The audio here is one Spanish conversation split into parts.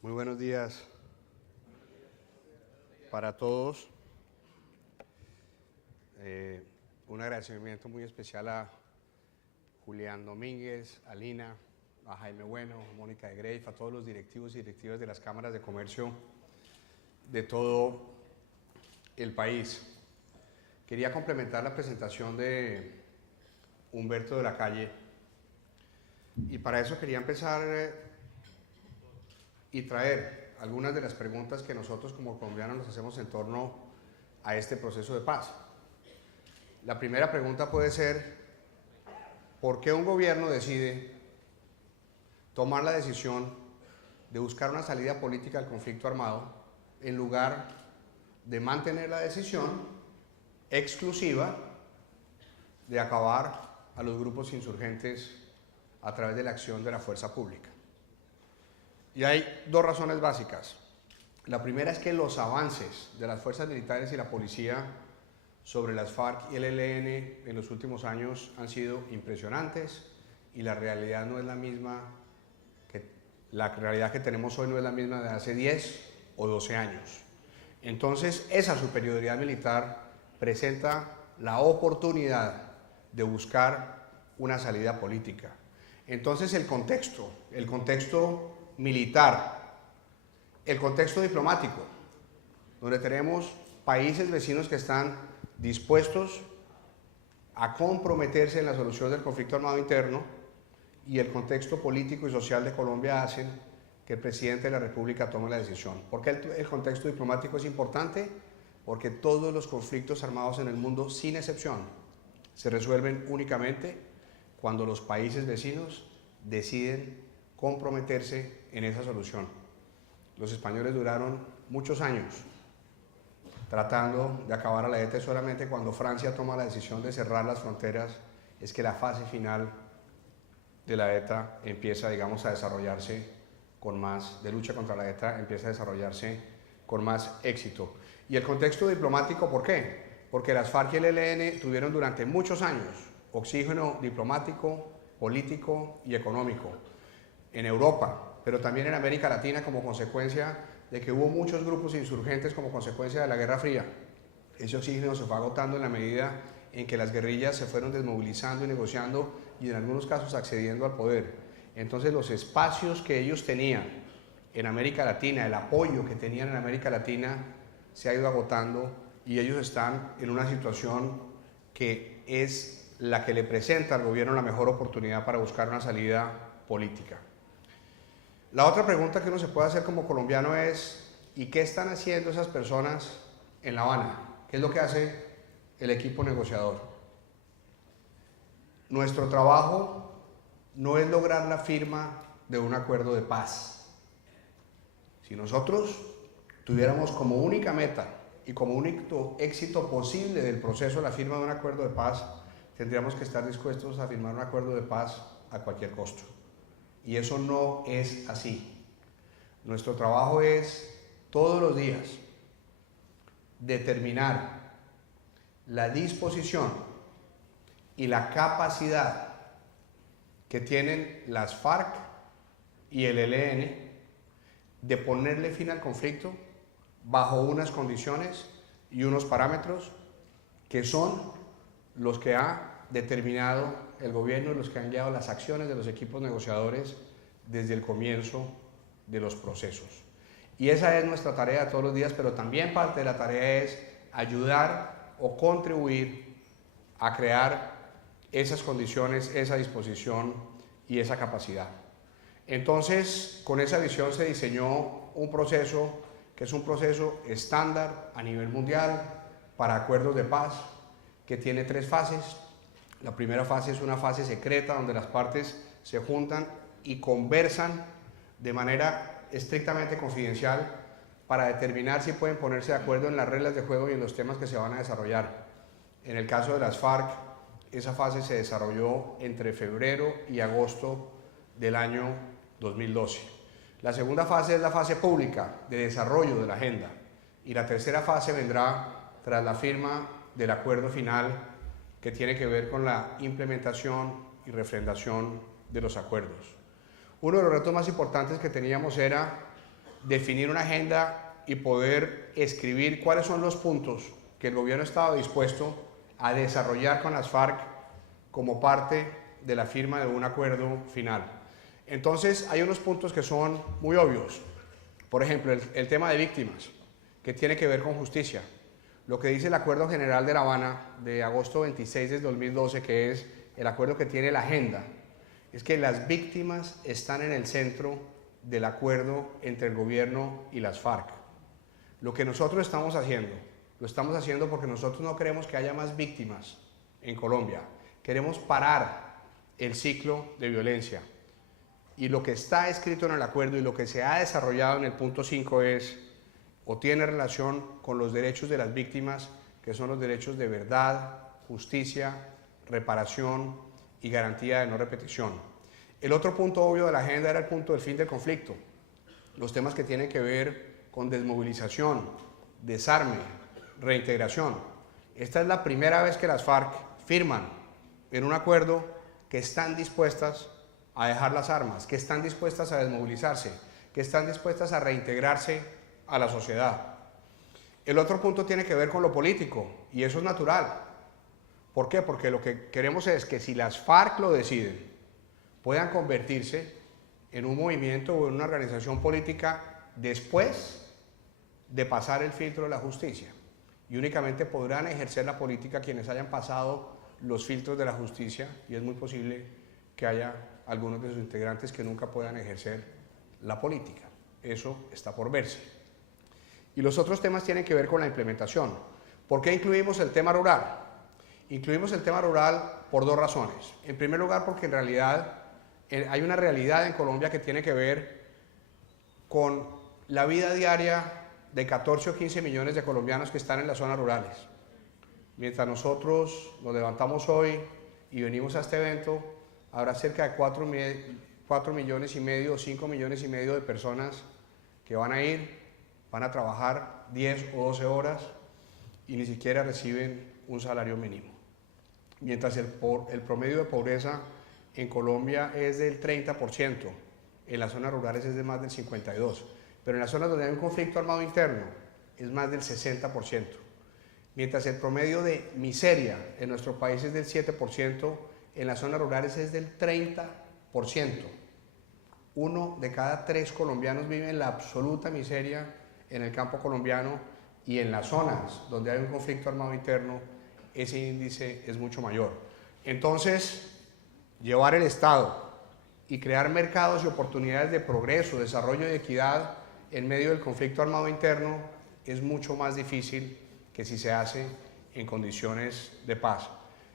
Muy buenos días para todos. Un agradecimiento muy especial a Julián Domínguez, a Lina, a Jaime Bueno, a Mónica de Greif, a todos los directivos y directivas de las cámaras de comercio de todo el país. Quería complementar la presentación de Humberto de la Calle y para eso quería empezar y traer algunas de las preguntas que nosotros como colombianos nos hacemos en torno a este proceso de paz. La primera pregunta puede ser, ¿por qué un gobierno decide tomar la decisión de buscar una salida política al conflicto armado en lugar de mantener la decisión exclusiva de acabar a los grupos insurgentes a través de la acción de la fuerza pública? Y hay dos razones básicas. La primera es que los avances de las fuerzas militares y la policía sobre las FARC y el ELN en los últimos años han sido impresionantes y la realidad no es la misma, la realidad que tenemos hoy no es la misma de hace 10 o 12 años. Entonces, esa superioridad militar presenta la oportunidad de buscar una salida política. Entonces, el contexto militar, el contexto diplomático, donde tenemos países vecinos que están dispuestos a comprometerse en la solución del conflicto armado interno, y el contexto político y social de Colombia hacen que el presidente de la República tome la decisión. ¿Por qué el contexto diplomático es importante? Porque todos los conflictos armados en el mundo, sin excepción, se resuelven únicamente cuando los países vecinos deciden comprometerse en esa solución. Los españoles duraron muchos años tratando de acabar a la ETA, y solamente cuando Francia toma la decisión de cerrar las fronteras es que la fase final de la ETA empieza, digamos, a desarrollarse con más, de lucha contra la ETA, empieza a desarrollarse con más éxito. Y el contexto diplomático, ¿por qué? Porque las FARC y el ELN tuvieron durante muchos años oxígeno diplomático, político y económico en Europa, pero también en América Latina, como consecuencia de que hubo muchos grupos insurgentes como consecuencia de la Guerra Fría. Ese oxígeno se fue agotando en la medida en que las guerrillas se fueron desmovilizando y negociando y en algunos casos accediendo al poder. Entonces los espacios que ellos tenían en América Latina, el apoyo que tenían en América Latina se ha ido agotando y ellos están en una situación que es la que le presenta al gobierno la mejor oportunidad para buscar una salida política. La otra pregunta que uno se puede hacer como colombiano es, ¿y qué están haciendo esas personas en La Habana? ¿Qué es lo que hace el equipo negociador? Nuestro trabajo no es lograr la firma de un acuerdo de paz. Si nosotros tuviéramos como única meta y como único éxito posible del proceso la firma de un acuerdo de paz, tendríamos que estar dispuestos a firmar un acuerdo de paz a cualquier costo. Y eso no es así. Nuestro trabajo es, todos los días, determinar la disposición y la capacidad que tienen las FARC y el ELN de ponerle fin al conflicto bajo unas condiciones y unos parámetros que son los que ha determinado el gobierno y los que han guiado las acciones de los equipos negociadores desde el comienzo de los procesos. Y esa es nuestra tarea todos los días, pero también parte de la tarea es ayudar o contribuir a crear esas condiciones, esa disposición y esa capacidad. Entonces, con esa visión se diseñó un proceso que es un proceso estándar a nivel mundial para acuerdos de paz, que tiene 3 fases. La primera fase es una fase secreta donde las partes se juntan y conversan de manera estrictamente confidencial para determinar si pueden ponerse de acuerdo en las reglas de juego y en los temas que se van a desarrollar. En el caso de las FARC, esa fase se desarrolló entre febrero y agosto del año 2012. La segunda fase es la fase pública de desarrollo de la agenda y la tercera fase vendrá tras la firma del acuerdo final que tiene que ver con la implementación y refrendación de los acuerdos. Uno de los retos más importantes que teníamos era definir una agenda y poder escribir cuáles son los puntos que el gobierno estaba dispuesto a desarrollar con las FARC como parte de la firma de un acuerdo final. Entonces hay unos puntos que son muy obvios. Por ejemplo, el tema de víctimas, que tiene que ver con justicia. Lo que dice el Acuerdo General de La Habana de agosto 26 de 2012, que es el acuerdo que tiene la agenda, es que las víctimas están en el centro del acuerdo entre el gobierno y las FARC. Lo que nosotros estamos haciendo, lo estamos haciendo porque nosotros no queremos que haya más víctimas en Colombia. Queremos parar el ciclo de violencia. Y lo que está escrito en el acuerdo y lo que se ha desarrollado en el punto 5 es, o tiene relación con los derechos de las víctimas, que son los derechos de verdad, justicia, reparación y garantía de no repetición. El otro punto obvio de la agenda era el punto del fin del conflicto. Los temas que tienen que ver con desmovilización, desarme, reintegración. Esta es la primera vez que las FARC firman en un acuerdo que están dispuestas a dejar las armas, que están dispuestas a desmovilizarse, que están dispuestas a reintegrarse a la sociedad. El otro punto tiene que ver con lo político, y eso es natural. ¿Por qué? Porque lo que queremos es que si las FARC lo deciden, puedan convertirse en un movimiento o en una organización política después de pasar el filtro de la justicia. Y únicamente podrán ejercer la política quienes hayan pasado los filtros de la justicia, y es muy posible que haya algunos de sus integrantes que nunca puedan ejercer la política. Eso está por verse. Y los otros temas tienen que ver con la implementación. ¿Por qué incluimos el tema rural? Incluimos el tema rural por dos razones. En primer lugar, porque en realidad hay una realidad en Colombia que tiene que ver con la vida diaria de 14 o 15 millones de colombianos que están en las zonas rurales. Mientras nosotros nos levantamos hoy y venimos a este evento, habrá cerca de 4 millones y medio o 5 millones y medio de personas que van a ir, van a trabajar 10 o 12 horas y ni siquiera reciben un salario mínimo. Mientras el promedio de pobreza en Colombia es del 30%, en las zonas rurales es de más del 52%, pero en las zonas donde hay un conflicto armado interno es más del 60%. Mientras el promedio de miseria en nuestro país es del 7%, en las zonas rurales es del 30%. 1 de cada 3 colombianos vive en la absoluta miseria en el campo colombiano, y en las zonas donde hay un conflicto armado interno ese índice es mucho mayor. Entonces, llevar el Estado y crear mercados y oportunidades de progreso, desarrollo y equidad en medio del conflicto armado interno es mucho más difícil que si se hace en condiciones de paz.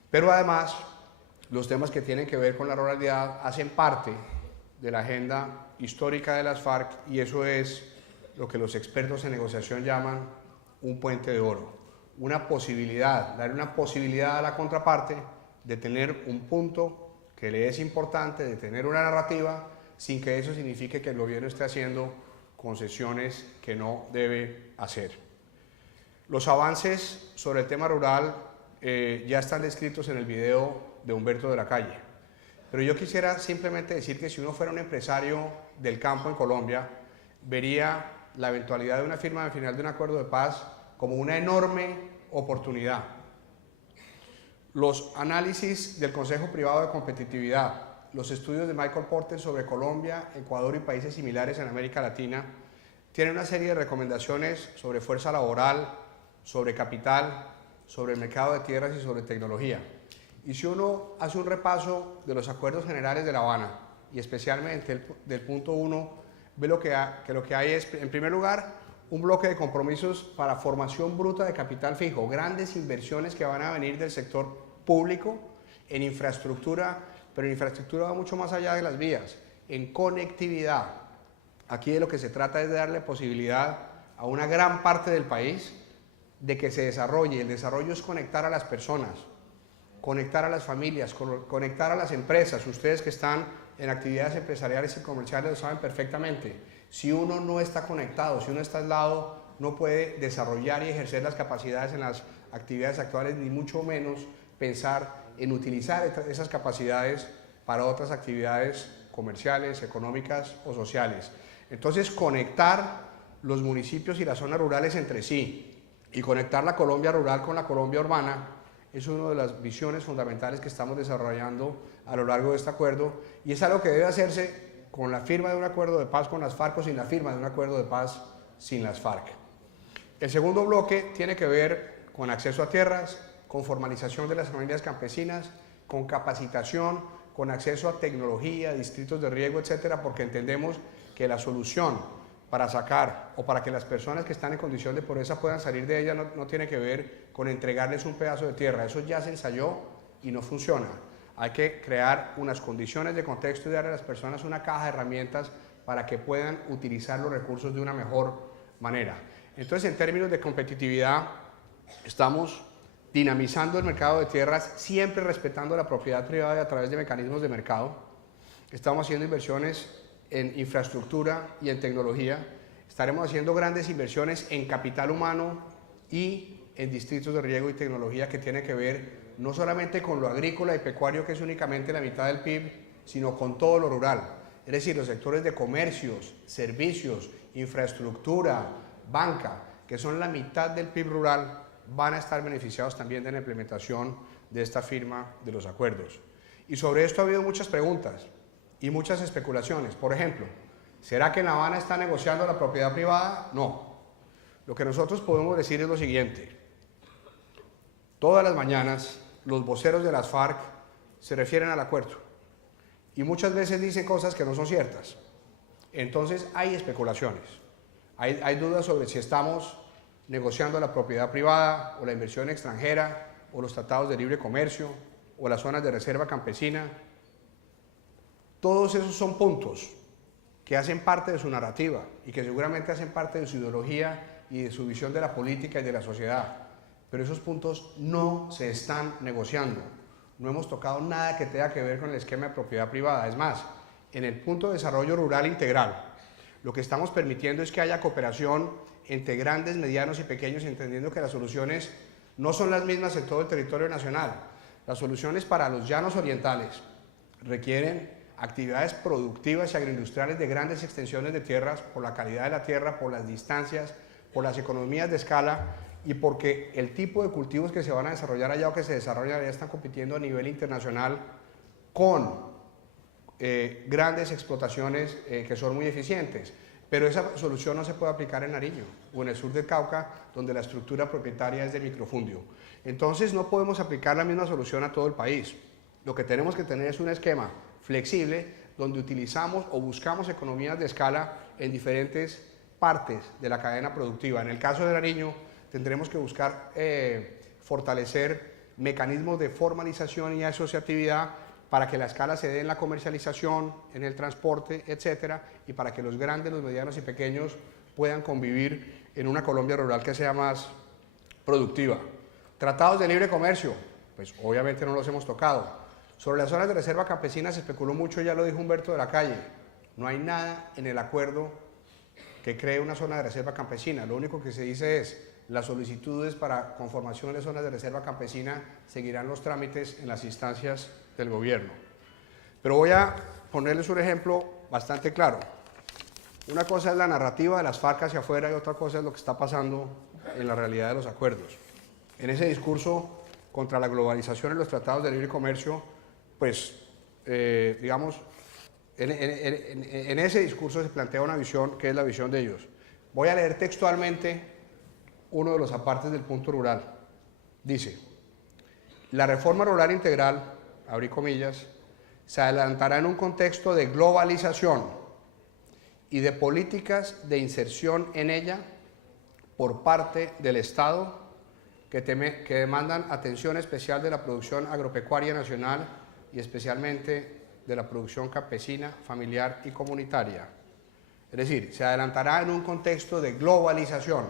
Pero además, los temas que tienen que ver con la ruralidad hacen parte de la agenda histórica de las FARC, y eso es lo que los expertos en negociación llaman un puente de oro, una posibilidad, dar una posibilidad a la contraparte de tener un punto que le es importante, de tener una narrativa, sin que eso signifique que el gobierno esté haciendo concesiones que no debe hacer. Los avances sobre el tema rural ya están descritos en el video de Humberto de la Calle, pero yo quisiera simplemente decir que si uno fuera un empresario del campo en Colombia, vería la eventualidad de una firma al final de un acuerdo de paz como una enorme oportunidad. Los análisis del Consejo Privado de Competitividad, los estudios de Michael Porter sobre Colombia, Ecuador y países similares en América Latina tienen una serie de recomendaciones sobre fuerza laboral, sobre capital, sobre el mercado de tierras y sobre tecnología. Y si uno hace un repaso de los acuerdos generales de La Habana, y especialmente del punto 1, ve que lo que hay es, en primer lugar, un bloque de compromisos para formación bruta de capital fijo, grandes inversiones que van a venir del sector público en infraestructura, pero en infraestructura va mucho más allá de las vías, en conectividad. Aquí de lo que se trata es de darle posibilidad a una gran parte del país de que se desarrolle. El desarrollo es conectar a las personas, conectar a las familias, conectar a las empresas. Ustedes que están en actividades empresariales y comerciales lo saben perfectamente. Si uno no está conectado, si uno está aislado, no puede desarrollar y ejercer las capacidades en las actividades actuales, ni mucho menos pensar en utilizar esas capacidades para otras actividades comerciales, económicas o sociales. Entonces, conectar los municipios y las zonas rurales entre sí y conectar la Colombia rural con la Colombia urbana es una de las visiones fundamentales que estamos desarrollando a lo largo de este acuerdo, y es algo que debe hacerse con la firma de un acuerdo de paz con las FARC o sin la firma de un acuerdo de paz sin las FARC. El segundo bloque tiene que ver con acceso a tierras, con formalización de las familias campesinas, con capacitación, con acceso a tecnología, distritos de riego, etcétera, porque entendemos que la solución para sacar o para que las personas que están en condición de pobreza puedan salir de ella no tiene que ver con entregarles un pedazo de tierra. Eso ya se ensayó y no funciona. Hay que crear unas condiciones de contexto y darle a las personas una caja de herramientas para que puedan utilizar los recursos de una mejor manera. Entonces, en términos de competitividad, estamos dinamizando el mercado de tierras, siempre respetando la propiedad privada y a través de mecanismos de mercado. Estamos haciendo inversiones en infraestructura y en tecnología. Estaremos haciendo grandes inversiones en capital humano y en distritos de riego y tecnología que tiene que ver no solamente con lo agrícola y pecuario, que es únicamente la mitad del PIB, sino con todo lo rural. Es decir, los sectores de comercios, servicios, infraestructura, banca, que son la mitad del PIB rural, van a estar beneficiados también de la implementación de esta firma de los acuerdos. Y sobre esto ha habido muchas preguntas y muchas especulaciones. Por ejemplo, ¿será que en La Habana está negociando la propiedad privada? No. Lo que nosotros podemos decir es lo siguiente. Todas las mañanas los voceros de las FARC se refieren al acuerdo y muchas veces dicen cosas que no son ciertas. Entonces hay especulaciones, hay dudas sobre si estamos negociando la propiedad privada o la inversión extranjera o los tratados de libre comercio o las zonas de reserva campesina. Todos esos son puntos que hacen parte de su narrativa y que seguramente hacen parte de su ideología y de su visión de la política y de la sociedad. Pero esos puntos no se están negociando. No hemos tocado nada que tenga que ver con el esquema de propiedad privada. Es más, en el punto de desarrollo rural integral, lo que estamos permitiendo es que haya cooperación entre grandes, medianos y pequeños, entendiendo que las soluciones no son las mismas en todo el territorio nacional. Las soluciones para los llanos orientales requieren actividades productivas y agroindustriales de grandes extensiones de tierras por la calidad de la tierra, por las distancias, por las economías de escala y porque el tipo de cultivos que se van a desarrollar allá o que se desarrollan allá están compitiendo a nivel internacional con grandes explotaciones que son muy eficientes. Pero esa solución no se puede aplicar en Nariño o en el sur del Cauca, donde la estructura propietaria es de microfundio. Entonces no podemos aplicar la misma solución a todo el país. Lo que tenemos que tener es un esquema flexible donde utilizamos o buscamos economías de escala en diferentes partes de la cadena productiva. En el caso de Nariño tendremos que buscar fortalecer mecanismos de formalización y asociatividad para que la escala se dé en la comercialización, en el transporte, etcétera, y para que los grandes, los medianos y pequeños puedan convivir en una Colombia rural que sea más productiva. Tratados de libre comercio, pues obviamente no los hemos tocado. Sobre las zonas de reserva campesina se especuló mucho, ya lo dijo Humberto de la Calle. No hay nada en el acuerdo que cree una zona de reserva campesina. Lo único que se dice es las solicitudes para conformación de zonas de reserva campesina seguirán los trámites en las instancias del gobierno. Pero voy a ponerles un ejemplo bastante claro. Una cosa es la narrativa de las FARC hacia afuera y otra cosa es lo que está pasando en la realidad de los acuerdos. En ese discurso contra la globalización en los tratados de libre comercio, pues, digamos, en ese discurso se plantea una visión que es la visión de ellos. Voy a leer textualmente uno de los apartes del punto rural. Dice, la reforma rural integral, abrí comillas, se adelantará en un contexto de globalización y de políticas de inserción en ella por parte del Estado que demandan atención especial de la producción agropecuaria nacional y especialmente de la producción campesina, familiar y comunitaria. Es decir, se adelantará en un contexto de globalización.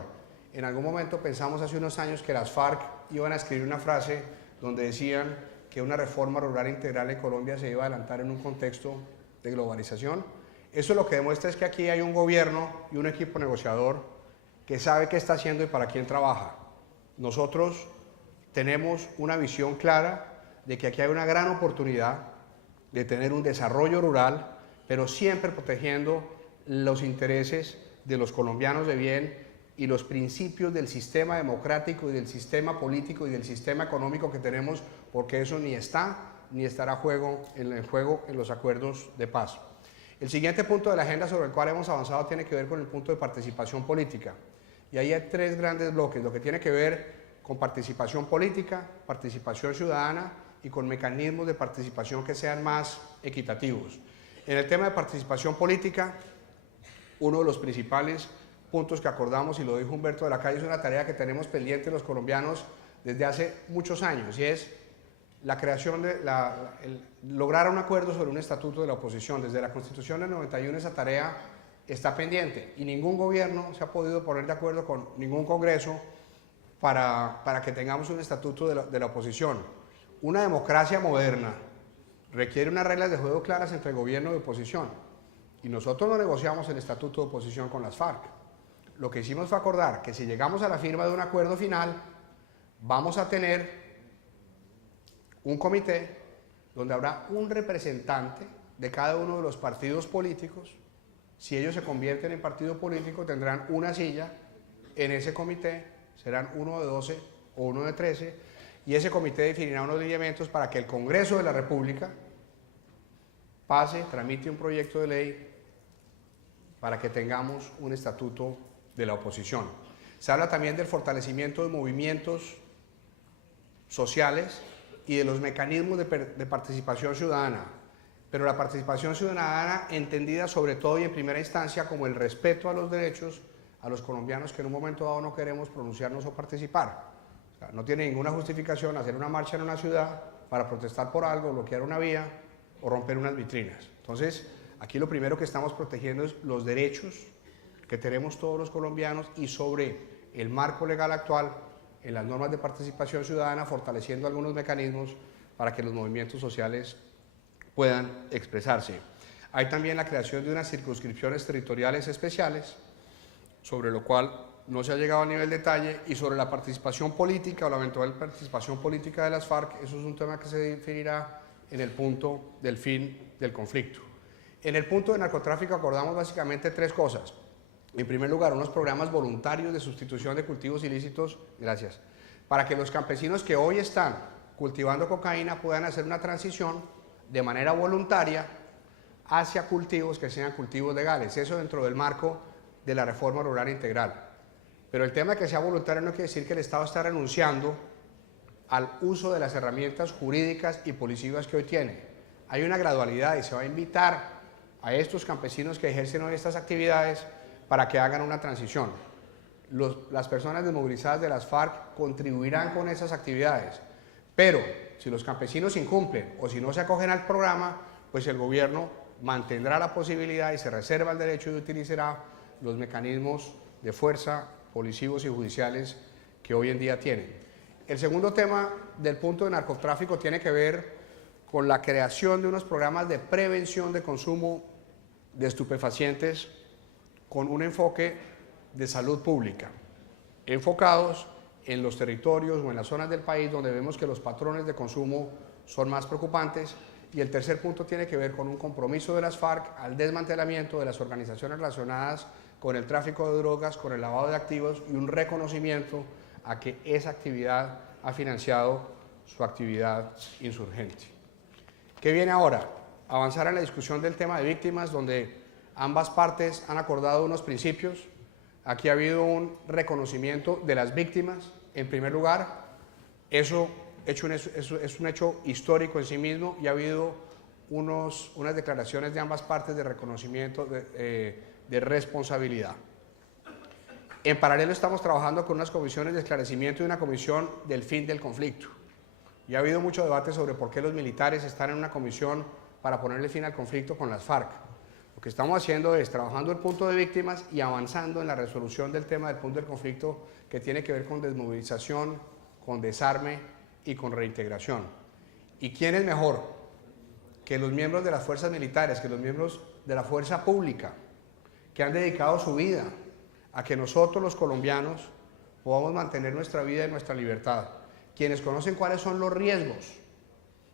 En algún momento pensamos hace unos años que las FARC iban a escribir una frase donde decían que una reforma rural integral en Colombia se iba a adelantar en un contexto de globalización. Eso lo que demuestra es que aquí hay un gobierno y un equipo negociador que sabe qué está haciendo y para quién trabaja. Nosotros tenemos una visión clara de que aquí hay una gran oportunidad de tener un desarrollo rural, pero siempre protegiendo los intereses de los colombianos de bien y los principios del sistema democrático y del sistema político y del sistema económico que tenemos, porque eso ni está ni estará en juego en los acuerdos de paz. El siguiente punto de la agenda sobre el cual hemos avanzado tiene que ver con el punto de participación política. Y ahí hay tres grandes bloques, lo que tiene que ver con participación política, participación ciudadana y con mecanismos de participación que sean más equitativos. En el tema de participación política, uno de los principales puntos que acordamos, y lo dijo Humberto de la Calle, es una tarea que tenemos pendiente los colombianos desde hace muchos años, y es la creación de lograr un acuerdo sobre un estatuto de la oposición. Desde la Constitución del 91 esa tarea está pendiente y ningún gobierno se ha podido poner de acuerdo con ningún congreso para que tengamos un estatuto de la oposición. Una democracia moderna requiere unas reglas de juego claras entre gobierno y oposición, y nosotros no negociamos el estatuto de oposición con las FARC. Lo que hicimos fue acordar que si llegamos a la firma de un acuerdo final, vamos a tener un comité donde habrá un representante de cada uno de los partidos políticos. Si ellos se convierten en partido político, tendrán una silla en ese comité, serán uno de 12 o uno de 13, y ese comité definirá unos lineamientos para que el Congreso de la República tramite un proyecto de ley para que tengamos un estatuto de la oposición. Se habla también del fortalecimiento de movimientos sociales y de los mecanismos de participación ciudadana, pero la participación ciudadana entendida sobre todo y en primera instancia como el respeto a los derechos a los colombianos que en un momento dado no queremos pronunciarnos o participar. O sea, no tiene ninguna justificación hacer una marcha en una ciudad para protestar por algo, bloquear una vía o romper unas vitrinas. Entonces, aquí lo primero que estamos protegiendo es los derechos que tenemos todos los colombianos y sobre el marco legal actual en las normas de participación ciudadana, fortaleciendo algunos mecanismos para que los movimientos sociales puedan expresarse. Hay también la creación de unas circunscripciones territoriales especiales, sobre lo cual no se ha llegado a nivel de detalle, y sobre la participación política o la eventual participación política de las FARC, eso es un tema que se definirá en el punto del fin del conflicto. En el punto de narcotráfico acordamos básicamente tres cosas. En primer lugar, unos programas voluntarios de sustitución de cultivos ilícitos, para que los campesinos que hoy están cultivando cocaína puedan hacer una transición de manera voluntaria hacia cultivos que sean cultivos legales, eso dentro del marco de la reforma rural integral. Pero el tema de que sea voluntario no quiere decir que el Estado está renunciando al uso de las herramientas jurídicas y policivas que hoy tiene. Hay una gradualidad y se va a invitar a estos campesinos que ejercen hoy estas actividades para que hagan una transición. Las personas desmovilizadas de las FARC contribuirán con esas actividades, pero si los campesinos incumplen o si no se acogen al programa, pues el gobierno mantendrá la posibilidad y se reserva el derecho y utilizará los mecanismos de fuerza policivos y judiciales que hoy en día tienen. El segundo tema del punto de narcotráfico tiene que ver con la creación de unos programas de prevención de consumo de estupefacientes con un enfoque de salud pública, enfocados en los territorios o en las zonas del país donde vemos que los patrones de consumo son más preocupantes. Y el tercer punto tiene que ver con un compromiso de las FARC al desmantelamiento de las organizaciones relacionadas con el tráfico de drogas, con el lavado de activos y un reconocimiento a que esa actividad ha financiado su actividad insurgente. ¿Qué viene ahora? Avanzar en la discusión del tema de víctimas, donde ambas partes han acordado unos principios. Aquí ha habido un reconocimiento de las víctimas, en primer lugar. Eso es un hecho histórico en sí mismo, y ha habido unas declaraciones de ambas partes de reconocimiento de responsabilidad. En paralelo estamos trabajando con unas comisiones de esclarecimiento y una comisión del fin del conflicto. Y ha habido mucho debate sobre por qué los militares están en una comisión para ponerle fin al conflicto con las FARC. Lo que estamos haciendo es trabajando el punto de víctimas y avanzando en la resolución del tema del punto del conflicto, que tiene que ver con desmovilización, con desarme y con reintegración. ¿Y quién es mejor que los miembros de las fuerzas militares, que los miembros de la fuerza pública, que han dedicado su vida a que nosotros los colombianos podamos mantener nuestra vida y nuestra libertad? Quienes conocen cuáles son los riesgos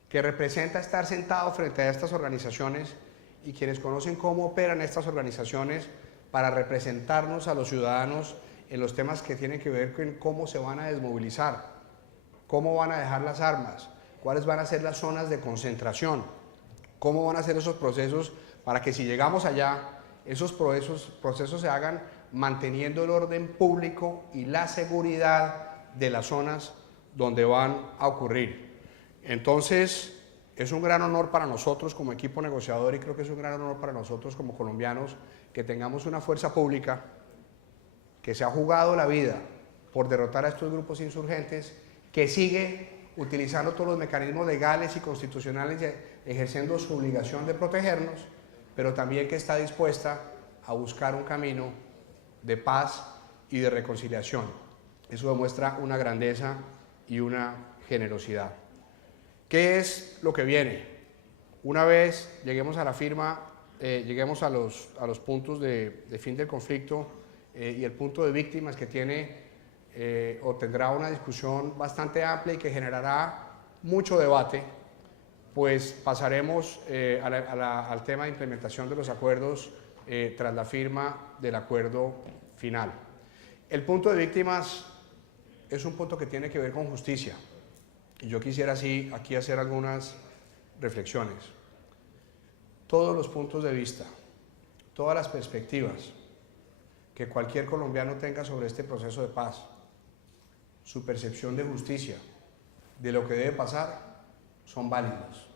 que representa estar sentado frente a estas organizaciones y quienes conocen cómo operan estas organizaciones para representarnos a los ciudadanos en los temas que tienen que ver con cómo se van a desmovilizar, cómo van a dejar las armas, cuáles van a ser las zonas de concentración, cómo van a ser esos procesos para que si llegamos allá, esos procesos se hagan manteniendo el orden público y la seguridad de las zonas donde van a ocurrir. Entonces, es un gran honor para nosotros como equipo negociador y creo que es un gran honor para nosotros como colombianos que tengamos una fuerza pública que se ha jugado la vida por derrotar a estos grupos insurgentes, que sigue utilizando todos los mecanismos legales y constitucionales, ejerciendo su obligación de protegernos, pero también que está dispuesta a buscar un camino de paz y de reconciliación. Eso demuestra una grandeza y una generosidad. ¿Qué es lo que viene? Una vez lleguemos a la firma, lleguemos a los puntos de fin del conflicto y el punto de víctimas que tiene o tendrá una discusión bastante amplia y que generará mucho debate, pues pasaremos al tema de implementación de los acuerdos tras la firma del acuerdo final. El punto de víctimas es un punto que tiene que ver con justicia. Y yo quisiera así aquí hacer algunas reflexiones. Todos los puntos de vista, todas las perspectivas que cualquier colombiano tenga sobre este proceso de paz, su percepción de justicia, de lo que debe pasar, son válidos.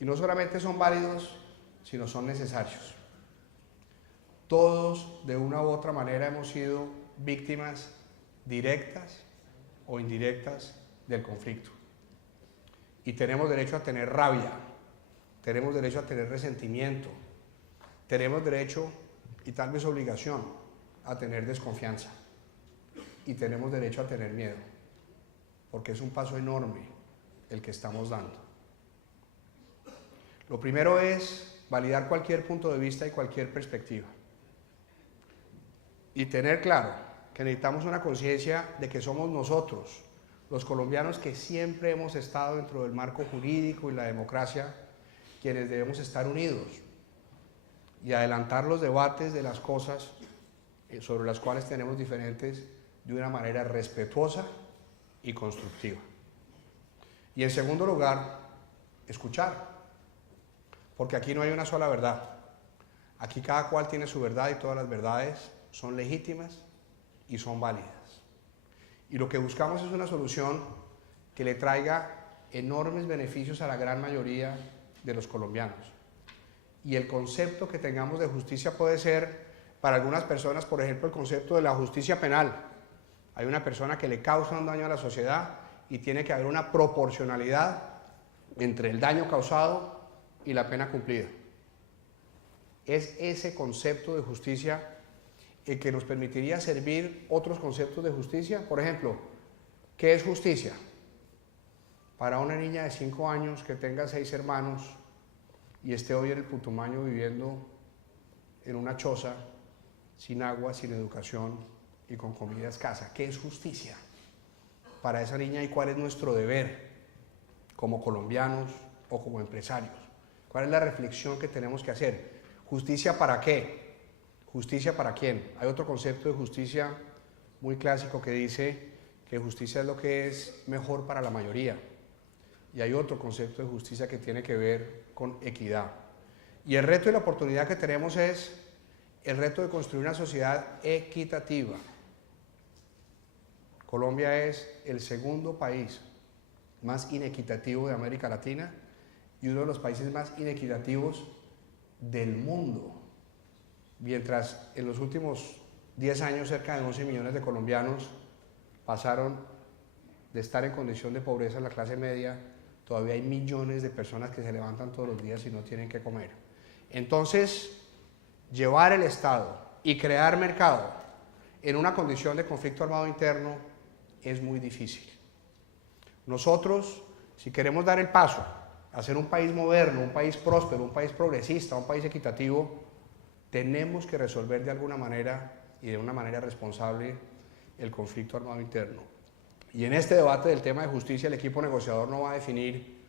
Y no solamente son válidos, sino son necesarios. Todos, de una u otra manera, hemos sido víctimas directas o indirectas del conflicto. Y tenemos derecho a tener rabia, tenemos derecho a tener resentimiento, tenemos derecho y tal vez obligación a tener desconfianza. Y tenemos derecho a tener miedo, porque es un paso enorme el que estamos dando. Lo primero es validar cualquier punto de vista y cualquier perspectiva. Y tener claro que necesitamos una conciencia de que somos nosotros, los colombianos que siempre hemos estado dentro del marco jurídico y la democracia, quienes debemos estar unidos y adelantar los debates de las cosas sobre las cuales tenemos diferentes de una manera respetuosa y constructiva. Y en segundo lugar, escuchar, porque aquí no hay una sola verdad. Aquí cada cual tiene su verdad y todas las verdades son legítimas y son válidas. Y lo que buscamos es una solución que le traiga enormes beneficios a la gran mayoría de los colombianos. Y el concepto que tengamos de justicia puede ser, para algunas personas, por ejemplo, el concepto de la justicia penal. Hay una persona que le causa un daño a la sociedad y tiene que haber una proporcionalidad entre el daño causado y la pena cumplida. Es ese concepto de justicia el que nos permitiría servir otros conceptos de justicia. Por ejemplo, ¿qué es justicia? Para una niña de 5 años que tenga 6 hermanos y esté hoy en el Putumayo viviendo en una choza, sin agua, sin educación y con comida escasa. ¿Qué es justicia para esa niña y cuál es nuestro deber como colombianos o como empresarios? ¿Cuál es la reflexión que tenemos que hacer? ¿Justicia para qué? ¿Justicia para quién? Hay otro concepto de justicia muy clásico que dice que justicia es lo que es mejor para la mayoría. Y hay otro concepto de justicia que tiene que ver con equidad. Y el reto y la oportunidad que tenemos es el reto de construir una sociedad equitativa. Colombia es el segundo país más inequitativo de América Latina y uno de los países más inequitativos del mundo. Mientras en los últimos 10 años cerca de 11 millones de colombianos pasaron de estar en condición de pobreza en la clase media, todavía hay millones de personas que se levantan todos los días y no tienen que comer. Entonces, llevar el Estado y crear mercado en una condición de conflicto armado interno es muy difícil. Nosotros, si queremos dar el paso a ser un país moderno, un país próspero, un país progresista, un país equitativo, tenemos que resolver de alguna manera y de una manera responsable el conflicto armado interno. Y en este debate del tema de justicia, el equipo negociador no va a definir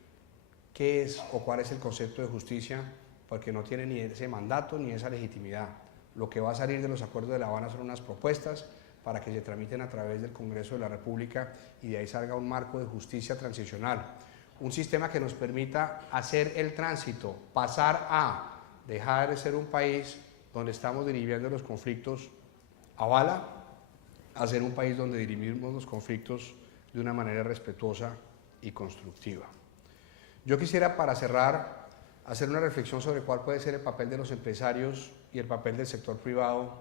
qué es o cuál es el concepto de justicia, porque no tiene ni ese mandato ni esa legitimidad. Lo que va a salir de los acuerdos de La Habana son unas propuestas para que se tramiten a través del Congreso de la República y de ahí salga un marco de justicia transicional. Un sistema que nos permita hacer el tránsito, pasar a dejar de ser un país donde estamos dirigiendo los conflictos a bala, a ser un país donde dirimimos los conflictos de una manera respetuosa y constructiva. Yo quisiera, para cerrar, hacer una reflexión sobre cuál puede ser el papel de los empresarios y el papel del sector privado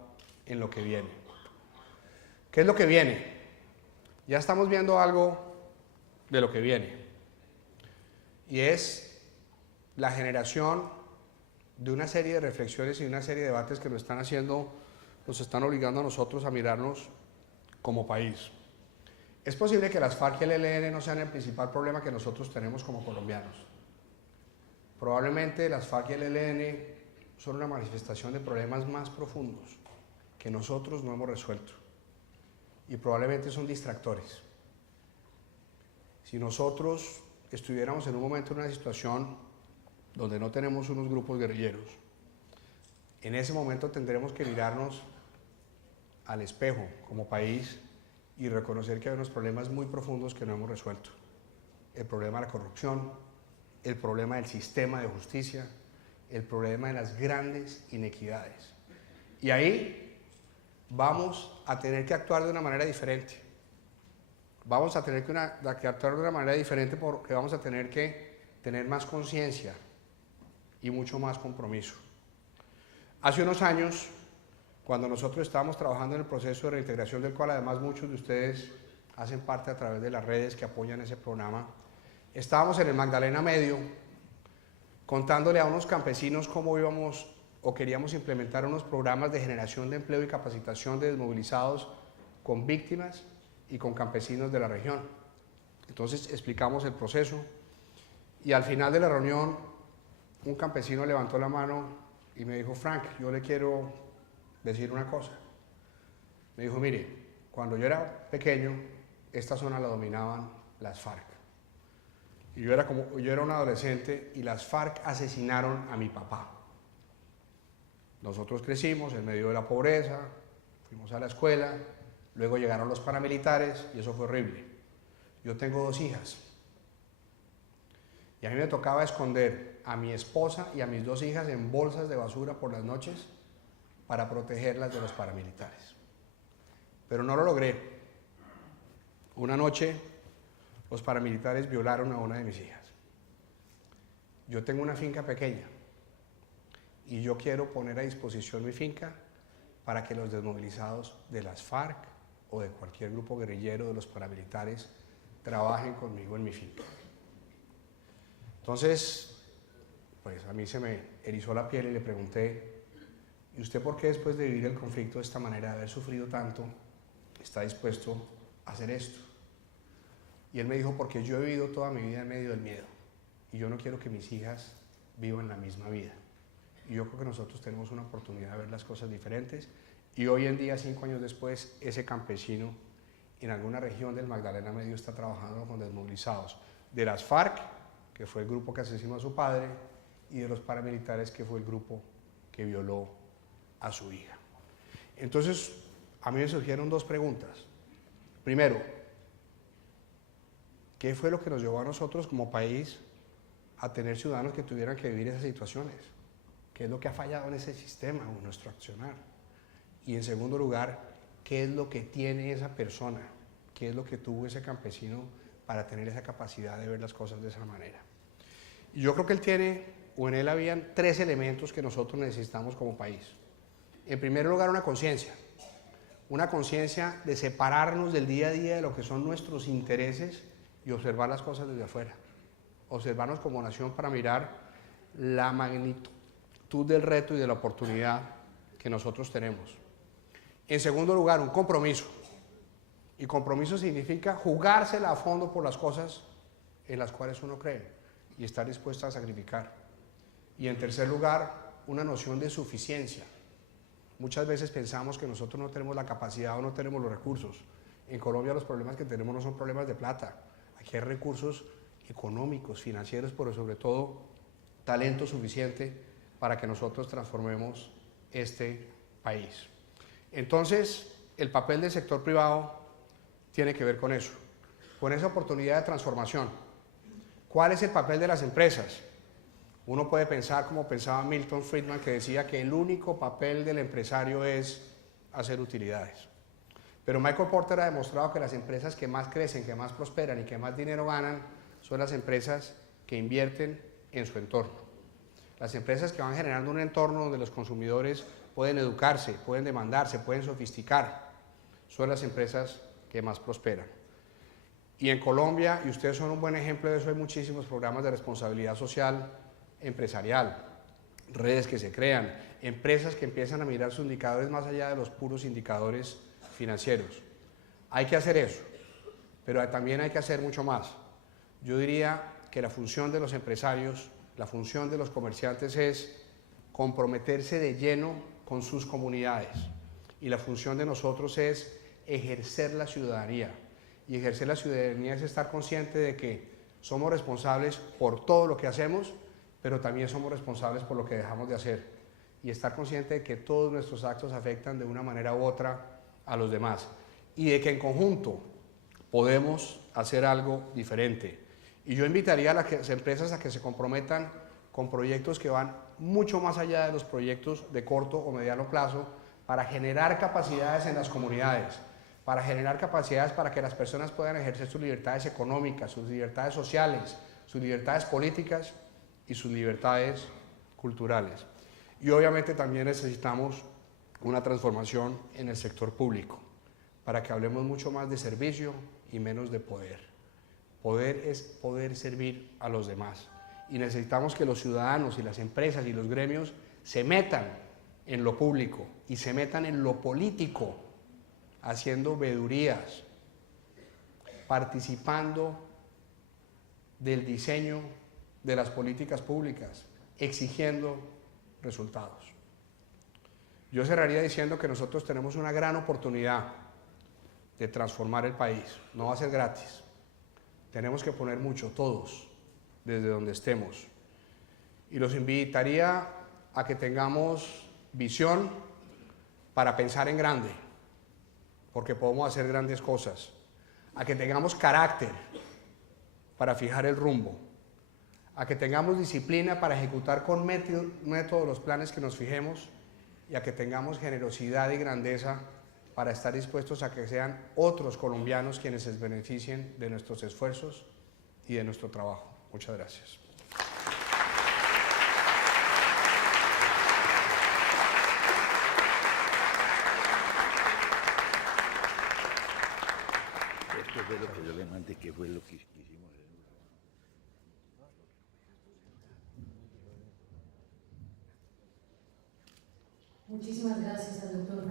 en lo que viene. ¿Qué es lo que viene? Ya estamos viendo algo de lo que viene, y es la generación de una serie de reflexiones y una serie de debates que nos están obligando a nosotros a mirarnos como país. Es posible que las FARC y el ELN no sean el principal problema que nosotros tenemos como colombianos. Probablemente las FARC y el ELN son una manifestación de problemas más profundos que nosotros no hemos resuelto, y probablemente son distractores. Si nosotros estuviéramos en un momento, en una situación donde no tenemos unos grupos guerrilleros, en ese momento tendremos que mirarnos al espejo como país y reconocer que hay unos problemas muy profundos que no hemos resuelto. El problema de la corrupción, el problema del sistema de justicia, el problema de las grandes inequidades. Y ahí vamos a tener que actuar de una manera diferente. Vamos a tener que actuar de una manera diferente porque vamos a tener que tener más conciencia y mucho más compromiso. Hace unos años, cuando nosotros estábamos trabajando en el proceso de reintegración, del cual además muchos de ustedes hacen parte a través de las redes que apoyan ese programa, estábamos en el Magdalena Medio contándole a unos campesinos cómo íbamos o queríamos implementar unos programas de generación de empleo y capacitación de desmovilizados con víctimas y con campesinos de la región. Entonces explicamos el proceso y al final de la reunión un campesino levantó la mano y me dijo: Frank, yo le quiero decir una cosa. Me dijo: mire, cuando yo era pequeño, esta zona la dominaban las FARC. Y yo era un adolescente y las FARC asesinaron a mi papá. Nosotros crecimos en medio de la pobreza, fuimos a la escuela, luego llegaron los paramilitares y eso fue horrible. Yo tengo 2 hijas y a mí me tocaba esconder a mi esposa y a mis 2 hijas en bolsas de basura por las noches para protegerlas de los paramilitares. Pero no lo logré. Una noche los paramilitares violaron a una de mis hijas. Yo tengo una finca pequeña y yo quiero poner a disposición mi finca para que los desmovilizados de las FARC o de cualquier grupo guerrillero de los paramilitares trabajen conmigo en mi finca. Entonces, pues a mí se me erizó la piel y le pregunté: ¿y usted por qué, después de vivir el conflicto de esta manera, de haber sufrido tanto, está dispuesto a hacer esto? Y él me dijo: porque yo he vivido toda mi vida en medio del miedo y yo no quiero que mis hijas vivan la misma vida. Y yo creo que nosotros tenemos una oportunidad de ver las cosas diferentes, y hoy en día, 5 años después, ese campesino en alguna región del Magdalena Medio está trabajando con desmovilizados de las FARC, que fue el grupo que asesinó a su padre, y de los paramilitares, que fue el grupo que violó a su hija. Entonces, a mí me surgieron 2 preguntas. Primero, ¿qué fue lo que nos llevó a nosotros como país a tener ciudadanos que tuvieran que vivir esas situaciones? ¿Qué es lo que ha fallado en ese sistema o en nuestro accionar? Y en segundo lugar, ¿qué es lo que tiene esa persona? ¿Qué es lo que tuvo ese campesino para tener esa capacidad de ver las cosas de esa manera? Y yo creo que él tiene, o en él habían 3 elementos que nosotros necesitamos como país. En primer lugar, una conciencia de separarnos del día a día de lo que son nuestros intereses y observar las cosas desde afuera. Observarnos como nación para mirar la magnitud del reto y de la oportunidad que nosotros tenemos. En segundo lugar, un compromiso. Y compromiso significa jugársela a fondo por las cosas en las cuales uno cree y estar dispuesto a sacrificar. Y en tercer lugar, una noción de suficiencia. Muchas veces pensamos que nosotros no tenemos la capacidad o no tenemos los recursos. En Colombia los problemas que tenemos no son problemas de plata. Aquí hay recursos económicos, financieros, pero sobre todo talento suficiente para que nosotros transformemos este país. Entonces, el papel del sector privado tiene que ver con eso, con esa oportunidad de transformación. ¿Cuál es el papel de las empresas? Uno puede pensar como pensaba Milton Friedman, que decía que el único papel del empresario es hacer utilidades. Pero Michael Porter ha demostrado que las empresas que más crecen, que más prosperan y que más dinero ganan son las empresas que invierten en su entorno. Las empresas que van generando un entorno donde los consumidores pueden educarse, pueden demandarse, pueden sofisticar, son las empresas que más prosperan. Y en Colombia, y ustedes son un buen ejemplo de eso, hay muchísimos programas de responsabilidad social empresarial, redes que se crean, empresas que empiezan a mirar sus indicadores más allá de los puros indicadores financieros. Hay que hacer eso, pero también hay que hacer mucho más. Yo diría que la función de los empresarios, la función de los comerciantes es comprometerse de lleno con sus comunidades, y la función de nosotros es ejercer la ciudadanía. Y ejercer la ciudadanía es estar consciente de que somos responsables por todo lo que hacemos, pero también somos responsables por lo que dejamos de hacer. Y estar consciente de que todos nuestros actos afectan de una manera u otra a los demás. Y de que en conjunto podemos hacer algo diferente. Y yo invitaría a las empresas a que se comprometan con proyectos que van mucho más allá de los proyectos de corto o mediano plazo para generar capacidades en las comunidades, para generar capacidades para que las personas puedan ejercer sus libertades económicas, sus libertades sociales, sus libertades políticas y sus libertades culturales. Y obviamente también necesitamos una transformación en el sector público, para que hablemos mucho más de servicio y menos de poder. Poder es poder servir a los demás. Y necesitamos que los ciudadanos y las empresas y los gremios se metan en lo público y se metan en lo político, haciendo veedurías, participando del diseño de las políticas públicas, exigiendo resultados. Yo cerraría diciendo que nosotros tenemos una gran oportunidad de transformar el país. No va a ser gratis. Tenemos que poner mucho, todos, desde donde estemos. Y los invitaría a que tengamos visión para pensar en grande, porque podemos hacer grandes cosas. A que tengamos carácter para fijar el rumbo. A que tengamos disciplina para ejecutar con método los planes que nos fijemos, y a que tengamos generosidad y grandeza para estar dispuestos a que sean otros colombianos quienes se beneficien de nuestros esfuerzos y de nuestro trabajo. Muchas gracias. Esto fue lo que yo le mandé, que fue lo que hicimos. Muchísimas gracias al doctor